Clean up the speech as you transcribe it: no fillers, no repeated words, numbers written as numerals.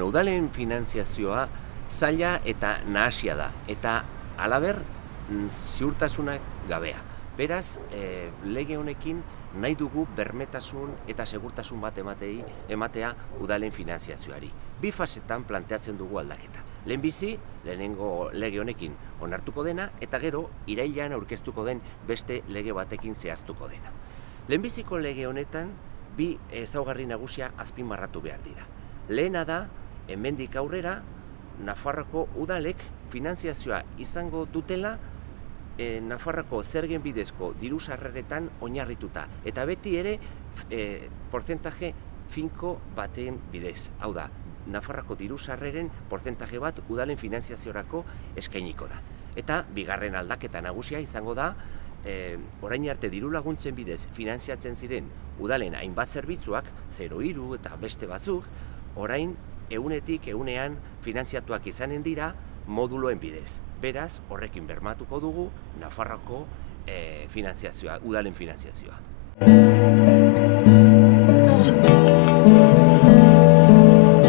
Udalen finantziazioa zaila eta nahasia da, eta halaber ziurtasunak gabea. Beraz, lege honekin nahi dugu bermetasun eta segurtasun bat ematea udalen finantziazioari. Bi fasetan planteatzen dugu aldaketa. Lehenbizi, lehenengo lege honekin onartuko dena, eta gero, irailean aurkeztuko den beste lege batekin zehaztuko dena. Lehenbiziko lege honetan, bi ezaugarri nagusia azpimarratu behar dira. Lehena da, hemendik aurrera, Nafarroako udalek finantziazioa izango dutela Nafarroako zergen bidezko diru sarreretan oinarrituta. Eta beti ere portzentaje finko baten bidez. Hau da, Nafarroako diru sarreren portzentaje bat udalen finantziaziorako eskainiko da. Eta bigarren aldaketa nagusia izango da, orain arte diru laguntzen bidez finantziatzen ziren udalen hainbat zerbitzuak, 03 eta beste batzuk, orain egunetik egunean finantziatuak izanen dira moduloen bidez. Beraz, horrekin bermatuko dugu Nafarroako finantziazioa, udalen finantziazioa.